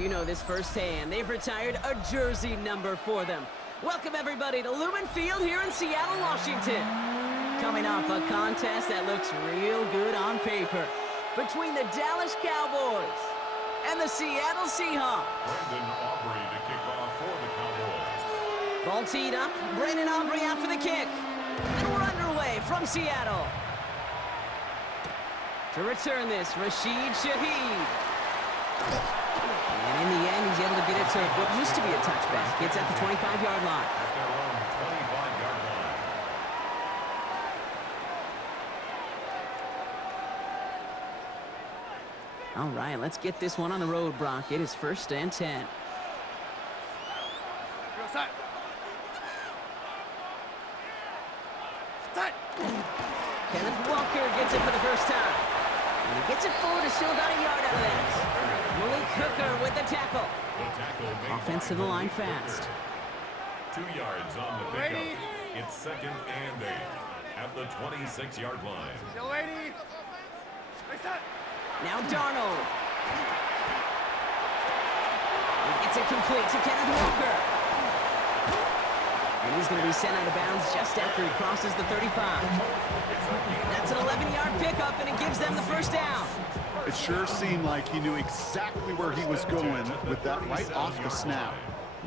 You know this firsthand. They've retired a jersey number for them. Welcome everybody to Lumen Field here in Seattle, Washington. Coming up, a contest that looks real good on paper between the Dallas Cowboys and the Seattle Seahawks. Brandon Aubrey to kick off for the Cowboys. Ball teed up, Brandon Aubrey out for the kick. And we're underway from Seattle. To return this, Rashid Shaheed. And in the end, he's able to get it to what used to be a touchback. It's at the 25-yard line. At their own 25-yard line. All right, let's get this one on the road, Brock. It is 1st and 10. Kenneth Walker gets it for the first time. And he gets it forward to still about a yard out of this. Malik Hooker with the tackle. The tackle made Offense to the line fast. 2 yards on the pickup. It's 2nd and 8 at the 26-yard line. Now Darnold. He gets it complete to Kenneth Walker. And he's going to be sent out of bounds just after he crosses the 35. That's an 11-yard pickup, and it gives them the first down. It sure seemed like he knew exactly where he was going with that right off the snap.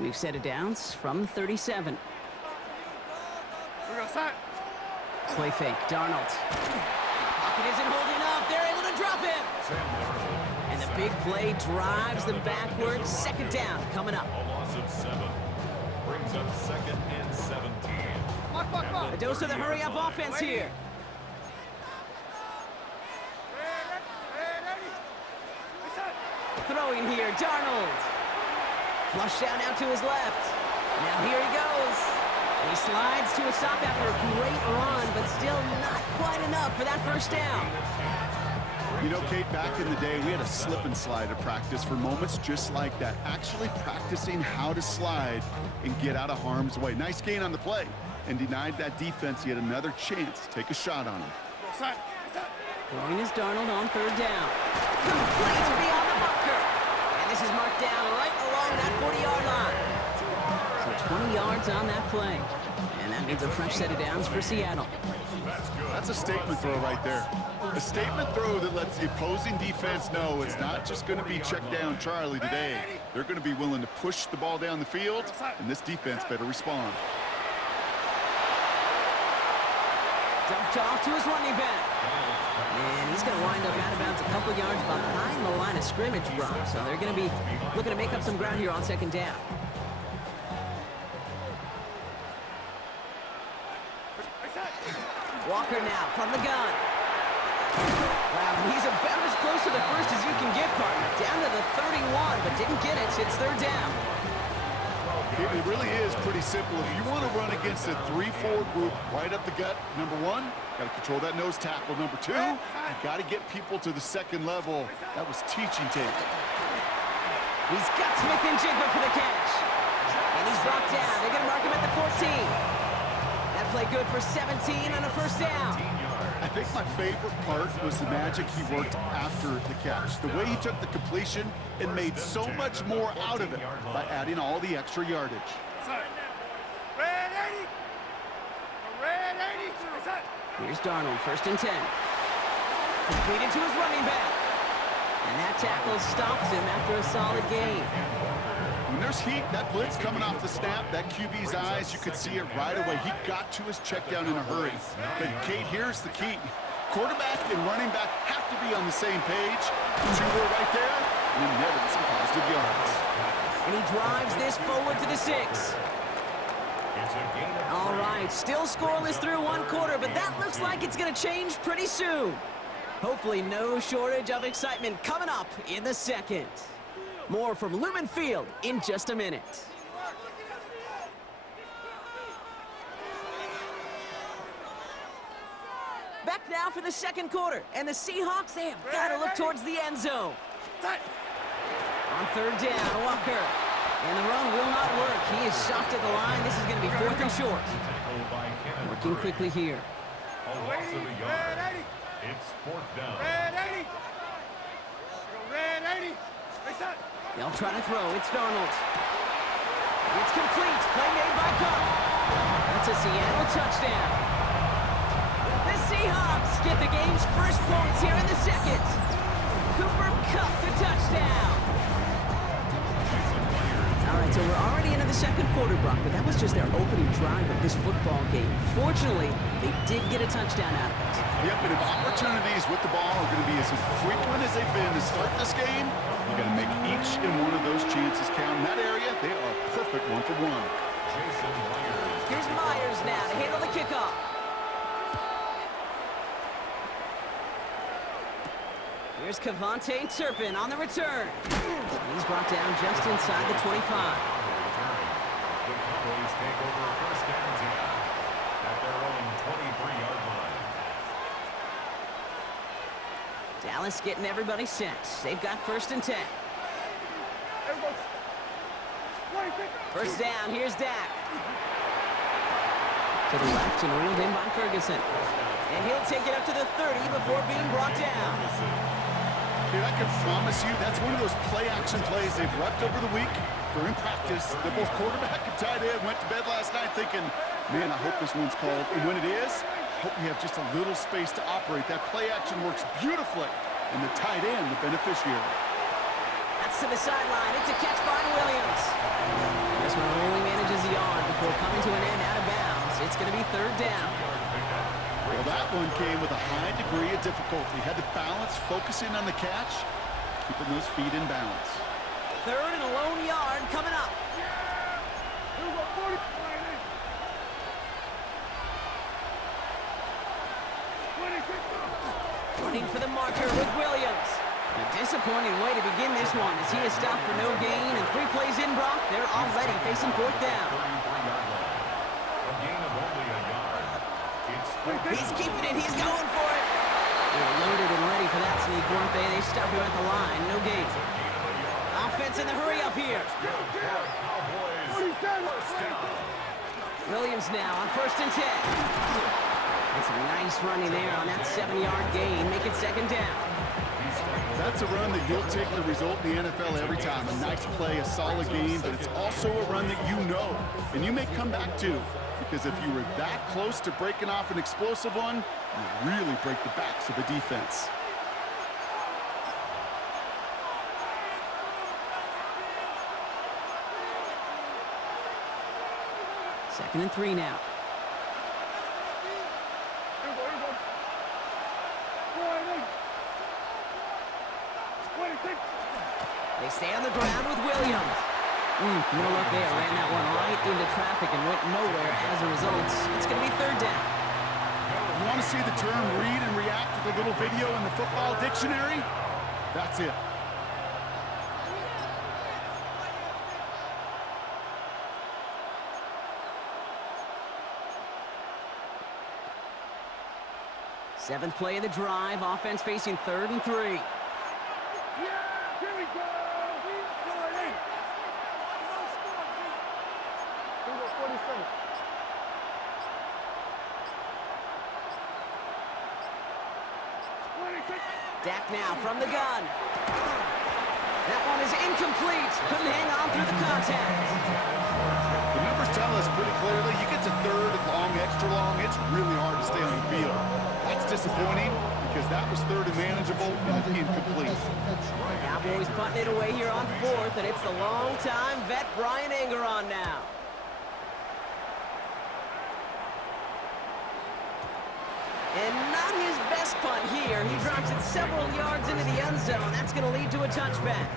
We've set it downs from 37. Play fake, Darnold. Pocket isn't holding up. They're able to drop him. And the big play drives them backwards. 2nd down coming up. A loss of 7 brings up 2nd and 17. A dose of the hurry-up offense here. Throwing here, Darnold. Flush down out to his left. Now here he goes. And he slides to a stop after a great run, but still not quite enough for that first down. You know, Kate, back in the day, we had a slip and slide at practice for moments just like that. Actually practicing how to slide and get out of harm's way. Nice gain on the play, and denied that defense yet another chance to take a shot on him. Throwing is Darnold on 3rd down. Complete beyond the marker. And this is marked down right along that 40-yard line. So 20 yards on that play. And that means a fresh set of downs for Seattle. That's a statement throw right there. A statement throw that lets the opposing defense know it's not just going to be check down Charlie today. They're going to be willing to push the ball down the field, and this defense better respond. Dumped off to his running back. And he's going to wind up out of bounds a couple yards behind the line of scrimmage, Brock. So they're going to be looking to make up some ground here on 2nd down. Walker now from the gun. Wow, he's about as close to the first as you can get, partner. Down to the 31, but didn't get it. It's 3rd down. It really is pretty simple. If you want to run against a 3-4 group right up the gut, number 1, got to control that nose tackle. Number 2, you got to get people to the 2nd level. That was teaching tape. He's got Smith and Jigba for the catch. And he's brought down. They're going to mark him at the 14. That play good for 17 and a first down. I think my favorite part was the magic he worked after the catch. The way he took the completion and made so much more out of it by adding all the extra yardage. Here's Darnold, 1st and 10. Completed to his running back. And that tackle stops him after a solid gain. When there's heat, that blitz coming off the snap, that QB's eyes, you could see it right away. He got to his check down in a hurry. But Kate, here's the key. Quarterback and running back have to be on the same page. The 2 were right there, and netted some positive yards. And he drives this forward to the 6. All right, still scoreless through 1 quarter, but that looks like it's going to change pretty soon. Hopefully no shortage of excitement coming up in the 2nd. More from Lumen Field in just a minute. Back now for the 2nd quarter, and the Seahawks, they have got to look towards the end zone. On 3rd down, Walker. And the run will not work. He is soft at the line. This is going to be 4th and short. Working quickly here. A loss of a yard. It's 4th down. They'll try to throw. It's Darnold. It's complete. Play made by Cook. That's a Seattle touchdown. The Seahawks get the game's first points here in the second. Cooper Kupp, the touchdown. All right, so we're already into the second quarter, Brock, but that was just their opening drive of this football game. Fortunately, they did get a touchdown out of it. Yep, and if opportunities with the ball are going to be as frequent as they've been to start this game, you got to make each and one of those chances count. In that area, they are perfect one-for-one. Here's Myers now to handle the kickoff. Here's Kevontae Turpin on the return. He's brought down just inside the 25. The Cowboys take over first and 10 at their own 23-yard line. Dallas getting everybody set. They've got first and 10. First down, here's Dak. To the left and reeled in by Ferguson. And he'll take it up to the 30 before being brought down. Dude, I can promise you that's one of those play-action plays they've repped over the week during practice. They're both quarterback and tight end. Went to bed last night thinking, man, I hope this one's called. And when it is, I hope we have just a little space to operate. That play-action works beautifully. And the tight end, the beneficiary. That's to the sideline. It's a catch by Williams. And this one only manages the yard before coming to an end out of bounds. It's going to be third down. Well, that one came with a high degree of difficulty. Had to balance, focusing on the catch, keeping those feet in balance. Third and a lone yard coming up. Running for the marker with Williams. A disappointing way to begin this one as he is stopped for no gain, and 3 plays in, Brock. They're already facing fourth down. A gain of only a yard. He's keeping it. He's going for it. They were loaded and ready for that sneak, weren't they? They stopped him at the line. No gain. Offense in the hurry up here. Williams now on first and 10. That's a nice running there on that 7-yard gain. Make it second down. That's a run that you'll take the result in the NFL every time. A nice play, a solid game, but it's also a run that you know, and you may come back to. Because if you were that close to breaking off an explosive one, you really break the backs of a defense. Second and 3 now. They stay on the ground with Williams. No luck there. Ran that one right into traffic and went nowhere as a result. It's going to be third down. You want to see the term read and react to the little video in the football dictionary? That's it. Seventh play of the drive. Offense facing third and 3. Dak now from the gun. That one is incomplete. Couldn't hang on through the contact. The numbers tell us pretty clearly, you get to third and long, extra long, it's really hard to stay on the field. That's disappointing because that was third and manageable and incomplete. Cowboys putting it away here on fourth, and it's the long-time vet Bryan Anger on now. And not his best punt here. He drops it several yards into the end zone. That's going to lead to a touchback.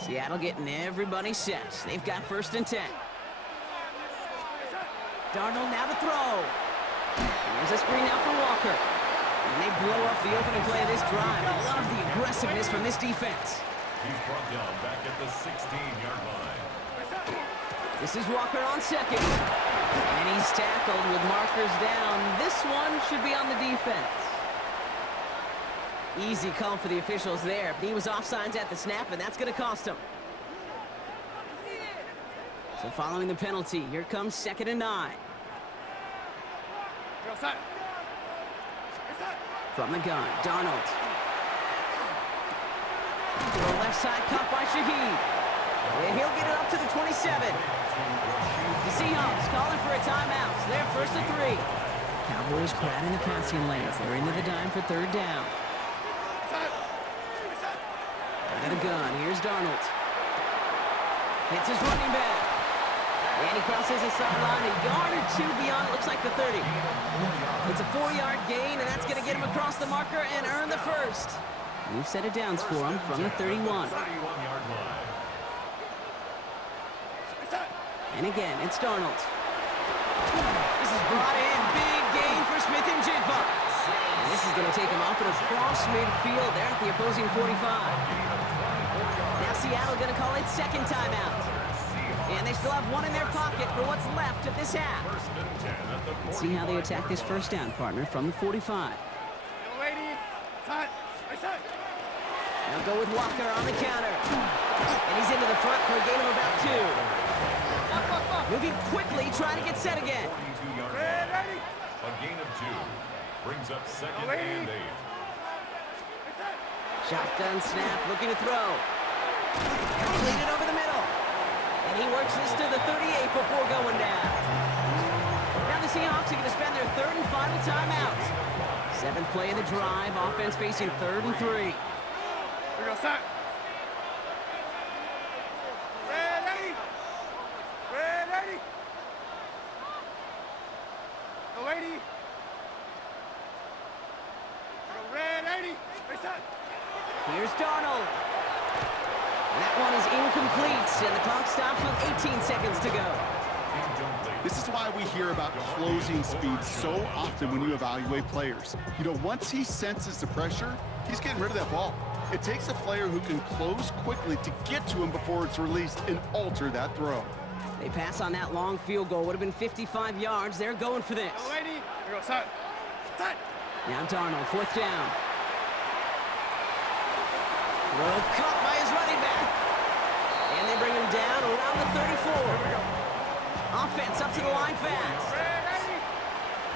Seattle getting everybody set. They've got first and 10. Darnold now to throw. There's a screen now for Walker. And they blow up the opening play of this drive. I love the aggressiveness from this defense. He's brought down back at the 16-yard line. This is Walker on second. And he's tackled with markers down. This one should be on the defense. Easy call for the officials there. He was offsides at the snap, and that's going to cost him. So following the penalty, here comes 2nd and 9. From the gun, Darnold. To the left side, caught by Shaheed. And he'll get it up to the 27. The Seahawks calling for a timeout. So they're 1st and 3. Cowboys crowding the passing lanes. They're into the dime for 3rd down. Out of the gun, here's Darnold. Hits his running back. And he crosses the sideline a yard or 2 beyond, it looks like the 30. It's a 4-yard gain, and that's going to get him across the marker and earn the first. New set of downs for him from the 31. And again, it's Darnold. This is brought in. Big gain for Smith and Jigba. And this is going to take him up and across midfield there at the opposing 45. Now Seattle going to call it 2nd timeout. And they still have one in their pocket for what's left of this half. Let's see how they attack this 1st down, partner, from the 45. Now go with Walker on the counter. And he's into the front for a gain of about 2. Moving quickly, trying to get set again. 42-yard line. A gain of 2. Brings up 2nd and 8. Shotgun snap, looking to throw. Completed over the middle. And he works this to the 38 before going down. Now the Seahawks are going to spend their 3rd and final timeout. 7th play of the drive. Offense facing 3rd and 3. Here we go, set. Ready. Ready. Go 80. Go ready. Reset. Here's Darnold. And that one is incomplete, and the clock stops with 18 seconds to go. This is why we hear about closing speed so often when you evaluate players. You know, once he senses the pressure, he's getting rid of that ball. It takes a player who can close quickly to get to him before it's released and alter that throw. They pass on that long field goal. Would have been 55 yards. They're going for this. Go 80. Here we go, set. Set. Now Darnold, 4th down. Throw caught by his running back. And they bring him down around the 34. Offense up to the line fast. Ready.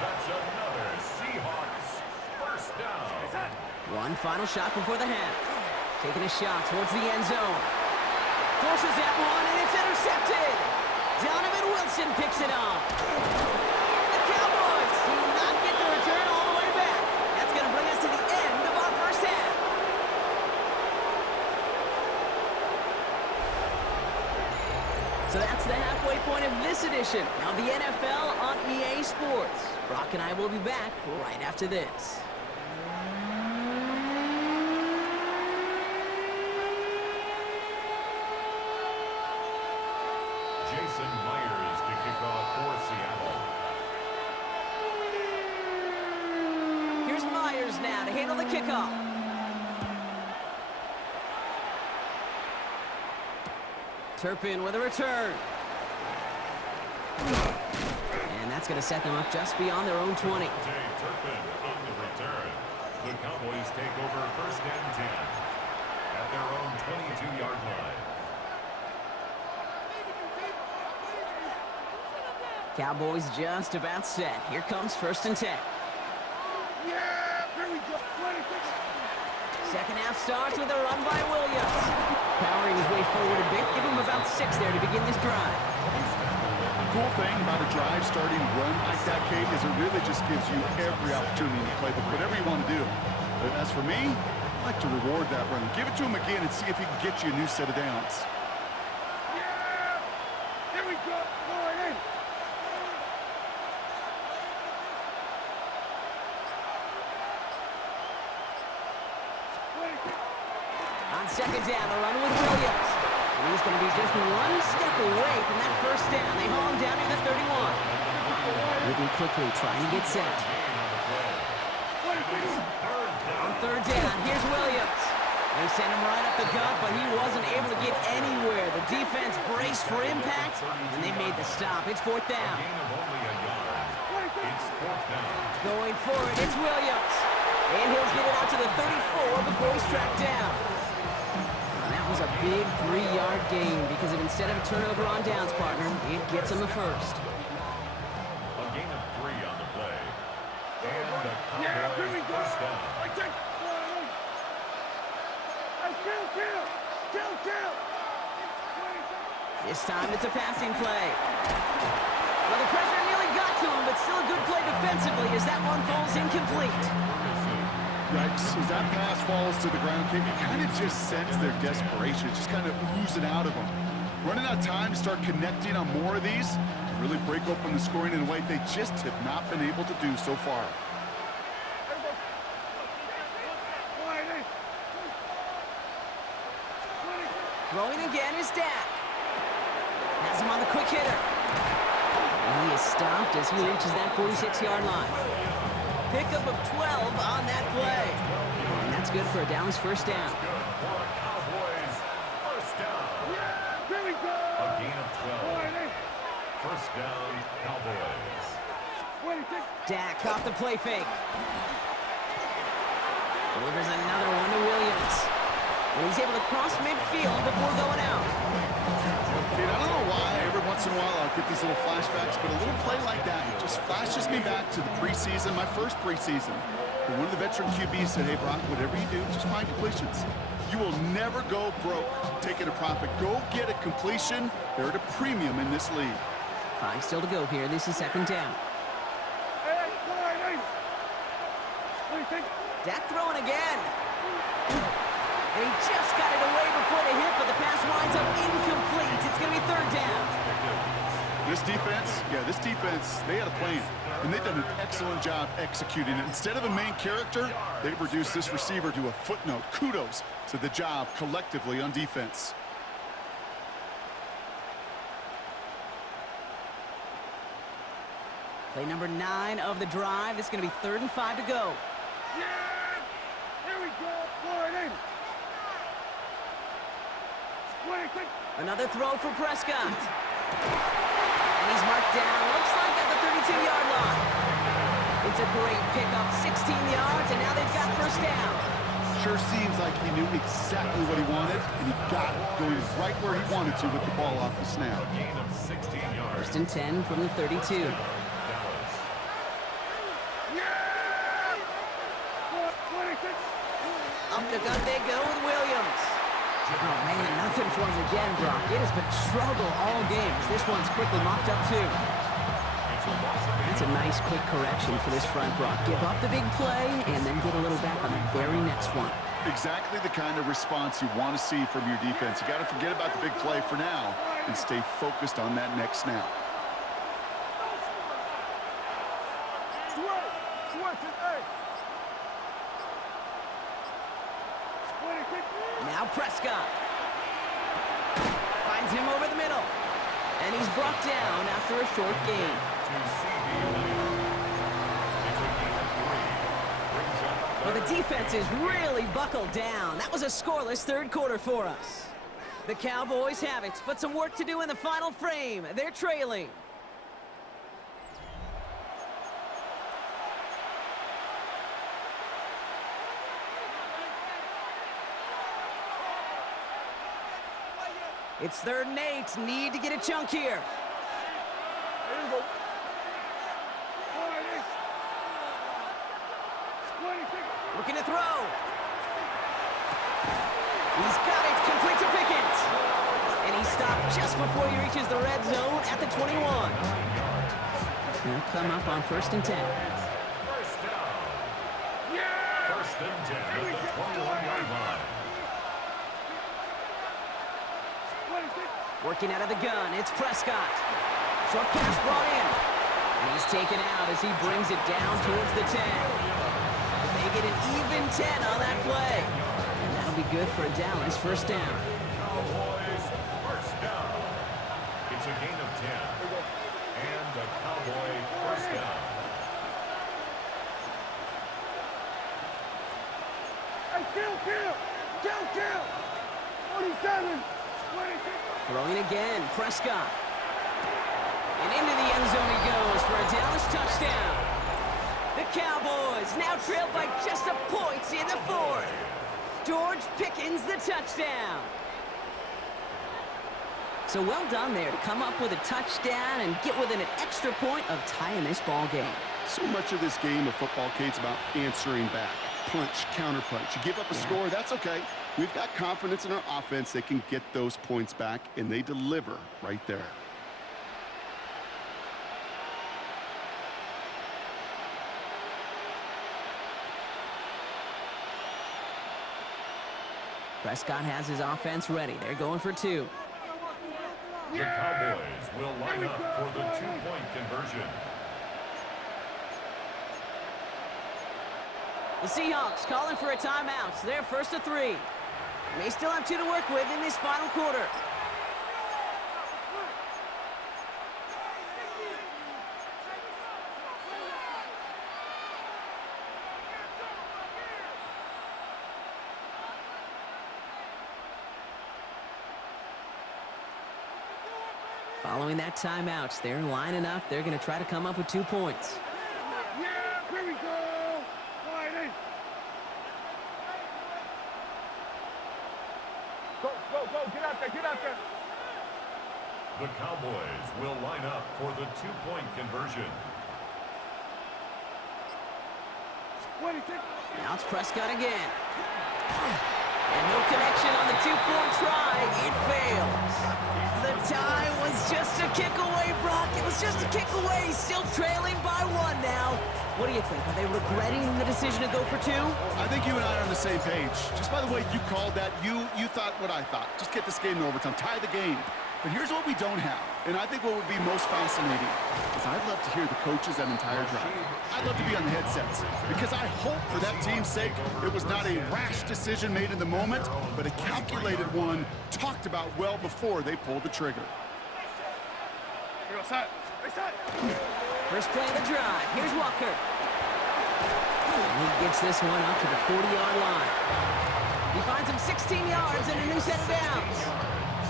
That's another Seahawks 1st down. One final shot before the half. Taking a shot towards the end zone. Forces that one, and it's intercepted. Donovan Wilson picks it off. The Cowboys do not get the return all the way back. That's going to bring us to the end of our 1st half. So that's the halfway point of this edition of the NFL on EA Sports. Brock and I will be back right after this. Jason Myers to kick off for Seattle. Here's Myers now to handle the kickoff. Turpin with a return. And that's going to set them up just beyond their own 20. Jay Turpin on the return. The Cowboys take over 1st and 10 at their own 22-yard line. Cowboys just about set. Here comes 1st and 10. Yeah, here we go. 20. 2nd half starts with a run by Williams. Powering his way forward a bit. Give him about 6 there to begin this drive. The cool thing about a drive starting run like that, Kate, is it really just gives you every opportunity to play whatever you want to do. But as for me, I like to reward that run. Give it to him again and see if he can get you a new set of downs. Yeah, here we go. Going in. On 2nd down, a run with Williams. And he's going to be just one step away from that 1st down. They haul him down to the 31. Moving quickly, trying to get set. On 3rd down, here's Williams. They sent him right up the gut, but he wasn't able to get anywhere. The defense braced for impact, and they made the stop. It's 4th down. Gain of only a yard. It's 4th down. Going for it, it's Williams. And he'll get it out to the 34 before he's tracked down. And that was a big 3-yard gain because instead of a turnover on downs, partner, it gets them a first. A gain of 3 on the play. And the Yeah, here we Cowboys go. first down. I take. Hey, kill. This time it's a passing play. Well, the pressure nearly got to him, but still a good play defensively as that one falls incomplete. Yikes, as that pass falls to the ground, Kate, you kind of just sense their desperation, just kind of oozing out of them. Running out of time to start connecting on more of these and really break open the scoring in a way they just have not been able to do so far. Throwing again is Dak. Has him on the quick hitter. And he is stopped as he reaches that 46-yard line. Pickup of 12 on that play. And that's good for a Dallas first down. For a Cowboys first down. Here we go. A gain of 12. First down, Cowboys. Dak off the play fake. Delivers another one to Williams. And he's able to cross midfield before going out. Kate, I don't know why every once in a while I'll get these little flashbacks, but a little play like that just flashes me back to the preseason, my first preseason. Where one of the veteran QBs said, hey, Brock, whatever you do, just find completions. You will never go broke taking a profit. Go get a completion. They're at a premium in this league. 5 still to go here. This is second down. Dak throwing again. And he just got it away before the hit, but the pass winds up incomplete. It's going to be third down. This defense, they had a plan, and they've done an excellent job executing it. Instead of a main character, they've reduced this receiver to a footnote. Kudos to the job collectively on defense. Play number 9 of the drive. It's going to be 3rd and 5 to go. Here we go. Another throw for Prescott. And he's marked down, looks like at the 32-yard line. It's a great pickup, 16 yards, and now they've got first down. Sure seems like he knew exactly what he wanted, and he got it going right where he wanted to with the ball off the snap. A gain of 16 yards. First and 10 from the 32. Dallas. Up the gut they go with Williams. Oh, man, nothing for him again, Brock. It has been trouble all game as this one's quickly mopped up, too. That's a nice, quick correction for this front, Brock. Give up the big play and then get a little back on the very next one. Exactly the kind of response you want to see from your defense. You got to forget about the big play for now and stay focused on that next snap. Now Prescott finds him over the middle, and he's brought down after a short gain. Well, the defense is really buckled down. That was a scoreless third quarter for us. The Cowboys have it, but some work to do in the final frame. They're trailing. It's 3rd and 8. Need to get a chunk here. Looking to throw. He's got it. Complete to Pickens. And he stopped just before he reaches the red zone at the 21. They'll come up on 1st and 10. First down. First and 10 at the 21-yard line. Working out of the gun, it's Prescott. Short pass brought in. And he's taken out as he brings it down towards the 10. They get an even 10 on that play. And that'll be good for a Dallas first down. Cowboys first down. It's a gain of 10. And a Cowboy first down. Kill! 27! Throwing again, Prescott. And into the end zone he goes for a Dallas touchdown. The Cowboys now trail by just a point in the 4th. George Pickens the touchdown. So well done there to come up with a touchdown and get within an extra point of tying this ball game. So much of this game of football, Kate's about answering back. Punch, counterpunch. You give up a score, that's okay. We've got confidence in our offense. They can get those points back, and they deliver right there. Prescott has his offense ready. They're going for two. The Cowboys will line up for the two-point conversion. The Seahawks calling for a timeout. They're first to 3. They still have 2 to work with in this final quarter. Following that timeout, they're lining up. They're going to try to come up with 2 points. Yeah, here we go. Line in. Go, get out there, get out there. The Cowboys will line up for the two-point conversion. 26. Now it's Prescott again. And no connection on the 2-point try. It fails. The tie was just a kick away, Brock. It was just a kick away. Still trailing by 1 now. What do you think? Are they regretting the decision to go for 2? I think you and I are on the same page. Just by the way you called that, you thought what I thought. Just get this game to overtime. Tie the game. But here's what we don't have. And I think what would be most fascinating is I'd love to hear the coaches that entire drive. I'd love to be on the headsets. Because I hope for that team's sake it was not a rash decision made in the moment, but a calculated one talked about well before they pulled the trigger. Here go, set. First play of the drive. Here's Walker. And he gets this one up to the 40-yard line. He finds him 16 yards and a new set of downs.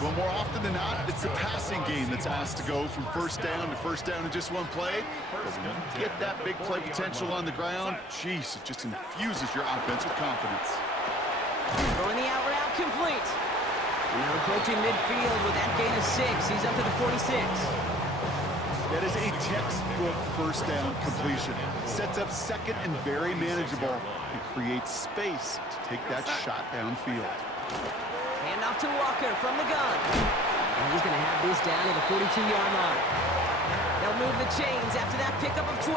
Well, more often than not, it's the passing game that's asked to go from first down in just one play. But when you get that big play potential on the ground, geez, it just infuses your offense with confidence. Throwing the out route complete. And they're approaching midfield with that gain of 6. He's up to the 46. That is a textbook first down completion. Sets up second and very manageable and creates space to take that shot downfield. Hand off to Walker from the gun. And he's going to have this down to the 42-yard line. They'll move the chains after that pickup of 12.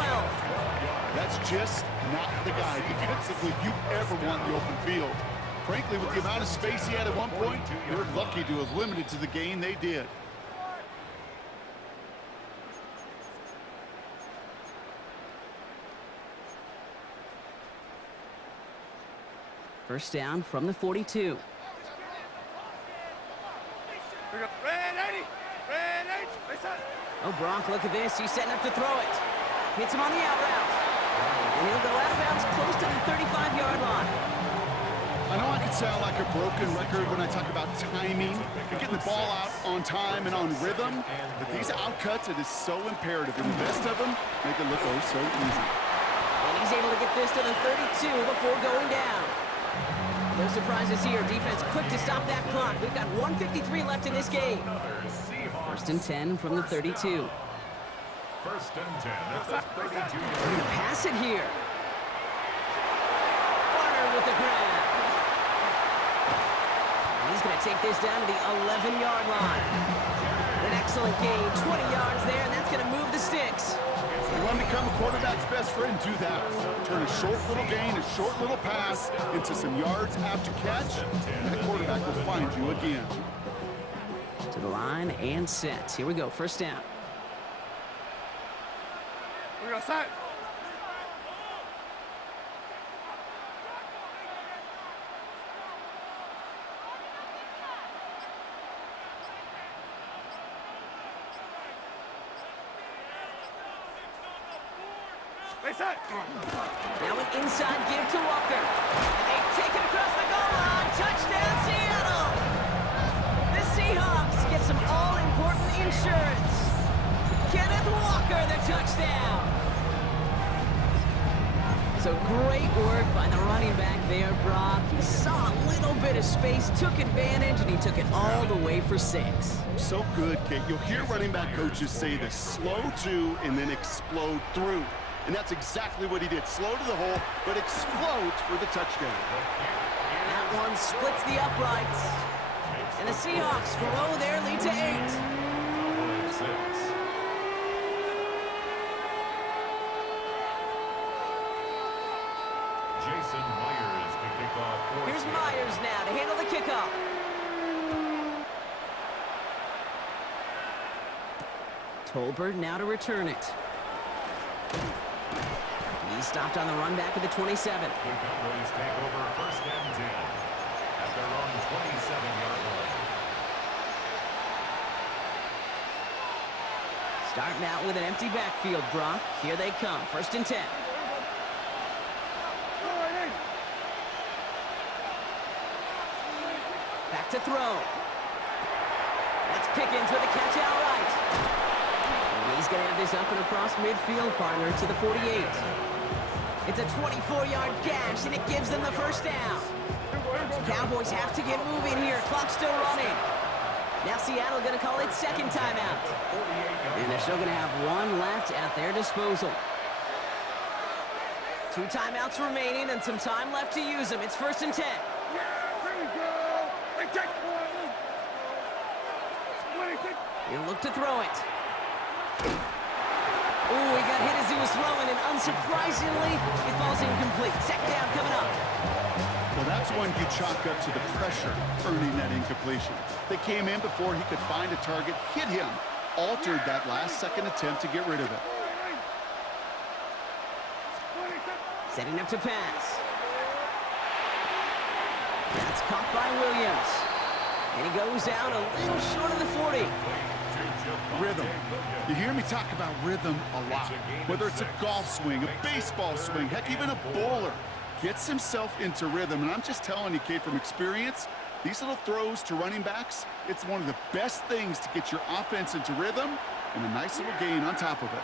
That's just not the guy defensively you ever want in the open field. Frankly, with the amount of space he had at one point, they're lucky to have limited to the gain they did. First down from the 42. Oh, Gronk, look at this. He's setting up to throw it. Hits him on the out route. And he'll go out of bounds close to the 35-yard line. I know I could sound like a broken record when I talk about timing and getting the ball out on time and on rhythm, but these outcuts, it is so imperative. And the best of them make it look oh so easy. And he's able to get this to the 32 before going down. No surprises here. Defense quick to stop that clock. We've got 1:53 left in this game. First and 10 from the 32. First and 10 at the 32. They're going to pass it here. Barner with the grab. And he's going to take this down to the 11-yard line. An excellent gain. 20 yards there, and that's going to move the sticks. You want to become a quarterback's best friend, do that. Turn a short little gain, a short little pass into some yards after catch, and the quarterback will find you again. To the line and set. Here we go, first down. We got set. Now an inside give to Walker. And they take it across the goal line. Touchdown, Seattle! The Seahawks get some all-important insurance. Kenneth Walker, the touchdown. So great work by the running back there, Brock. He saw a little bit of space, took advantage, and he took it all the way for 6. So good, Kate. You'll hear running back coaches say this: slow to and then explode through. And that's exactly what he did. Slow to the hole, but explodes for the touchdown. That one splits the uprights. And the Seahawks grow their lead to 8. 6. Jason Myers to kick off. Here's Myers now to handle the kickoff. Tolbert now to return it. He stopped on the run back at the 27. The Cowboys take over first and 10 at their own 27-yard line. Starting out with an empty backfield, Brock. Here they come, first and 10. Back to throw. That's Pickens with a catch outright. And he's going to have this up and across midfield, partner, to the 48. It's a 24-yard gash, and it gives them the first down. Cowboys have to get moving here. Clock's still running. Now Seattle going to call it second timeout. And they're still going to have one left at their disposal. 2 timeouts remaining and some time left to use them. It's first and 10. He'll look to throw it. Ooh, he got hit as he was throwing, and unsurprisingly, it falls incomplete. Second down coming up. Well, that's one you chalk up to the pressure earning that incompletion. They came in before he could find a target, hit him, altered that last-second attempt to get rid of it. Setting up to pass. That's caught by Williams. And he goes out a little short of the 40. Rhythm. You hear me talk about rhythm a lot. Whether it's a golf swing, a baseball swing, heck, even a bowler gets himself into rhythm. And I'm just telling you, Kate, from experience, these little throws to running backs, it's one of the best things to get your offense into rhythm and a nice little gain on top of it.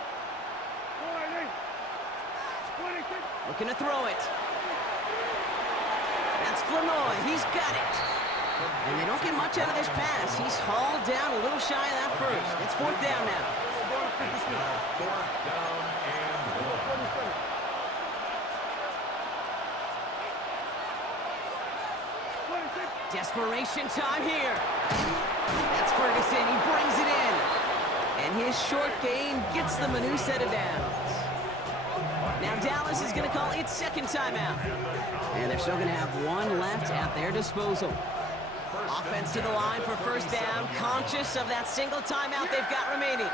Looking to throw it. That's Flournoy. He's got it. And they don't get much out of this pass. He's hauled down a little shy of that first. It's fourth down now. It's now 4th down and 1. Desperation time here. That's Ferguson. He brings it in. And his short gain gets them a new set of downs. Now Dallas is going to call its second timeout. And they're still going to have one left at their disposal. Offense to the line for first down, conscious of that single timeout they've got remaining.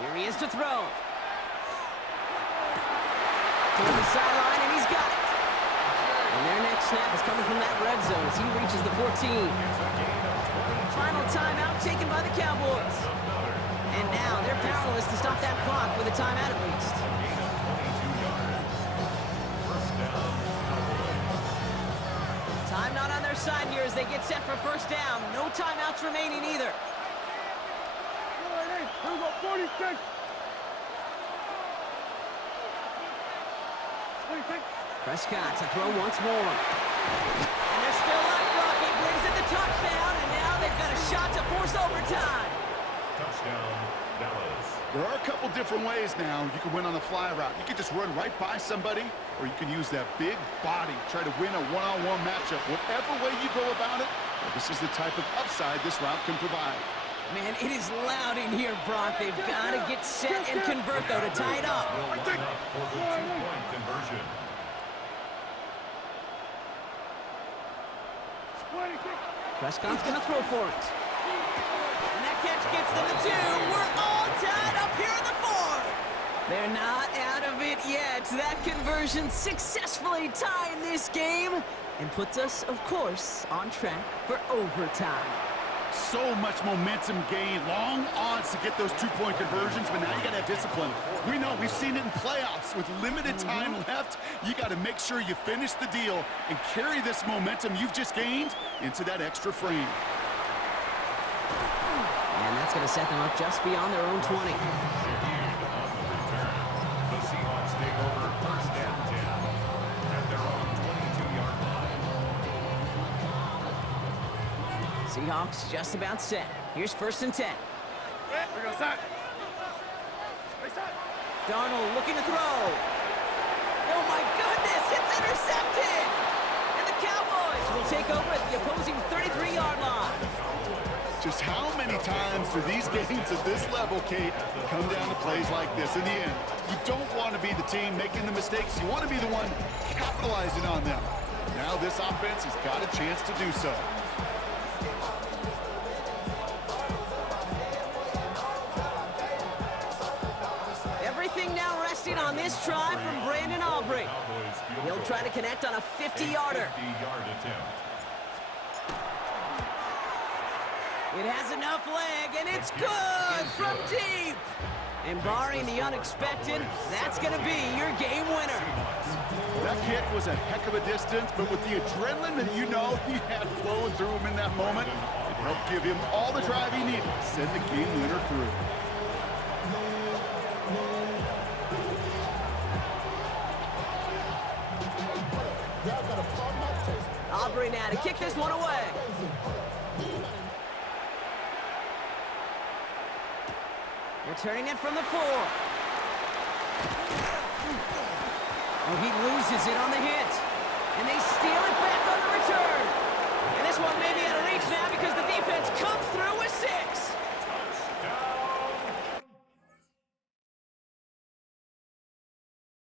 Here he is to throw. Toward the sideline, and he's got it. And their next snap is coming from that red zone as he reaches the 14. Final timeout taken by the Cowboys. And now they're powerless to stop that clock with a timeout at least. Time not on their side here as they get set for first down. No timeouts remaining either. Prescott to throw once more. And they're still on clock. He brings in the touchdown, and now they've got a shot to force overtime. Touchdown, Dallas. There are a couple different ways now. You can win on the fly route. You can just run right by somebody, or you can use that big body, try to win a one-on-one matchup. Whatever way you go about it, this is the type of upside this route can provide. Man, it is loud in here, Brock. They've got to get set and convert, though, to tie it up. Will line up for the 2-point conversion. Prescott's going to throw for it. And that catch gets them the 2. We're all tied up here in the 4th. They're not out of it yet. That conversion successfully tying this game and puts us, of course, on track for overtime. So much momentum gain, long odds to get those 2-point conversions, but now you got to have discipline. We know, we've seen it in playoffs. With limited time left, you got to make sure you finish the deal and carry this momentum you've just gained into that extra frame. And that's going to set them up just beyond their own 20. Shaheed on the return. The Seahawks take over first and 10 at their own 22-yard line. Seahawks just about set. Here's first and 10. We go side. Hey, side. Darnold looking to throw. Oh my goodness, it's intercepted! And the Cowboys will take over at the opposing 33-yard line. Just how many times do these games at this level, Kate, come down to plays like this? In the end, you don't want to be the team making the mistakes. You want to be the one capitalizing on them. Now this offense has got a chance to do so. Everything now resting on this try from Brandon Aubrey. He'll try to connect on a 50-yarder. 50-yard attempt. It has enough leg, and it's good from deep. And barring the unexpected, that's going to be your game winner. That kick was a heck of a distance, but with the adrenaline that you know he had flowing through him in that moment, it helped give him all the drive he needed to send the game winner through. Aubrey now to kick this one away. Returning it from the 4. Oh, he loses it on the hit. And they steal it back on the return.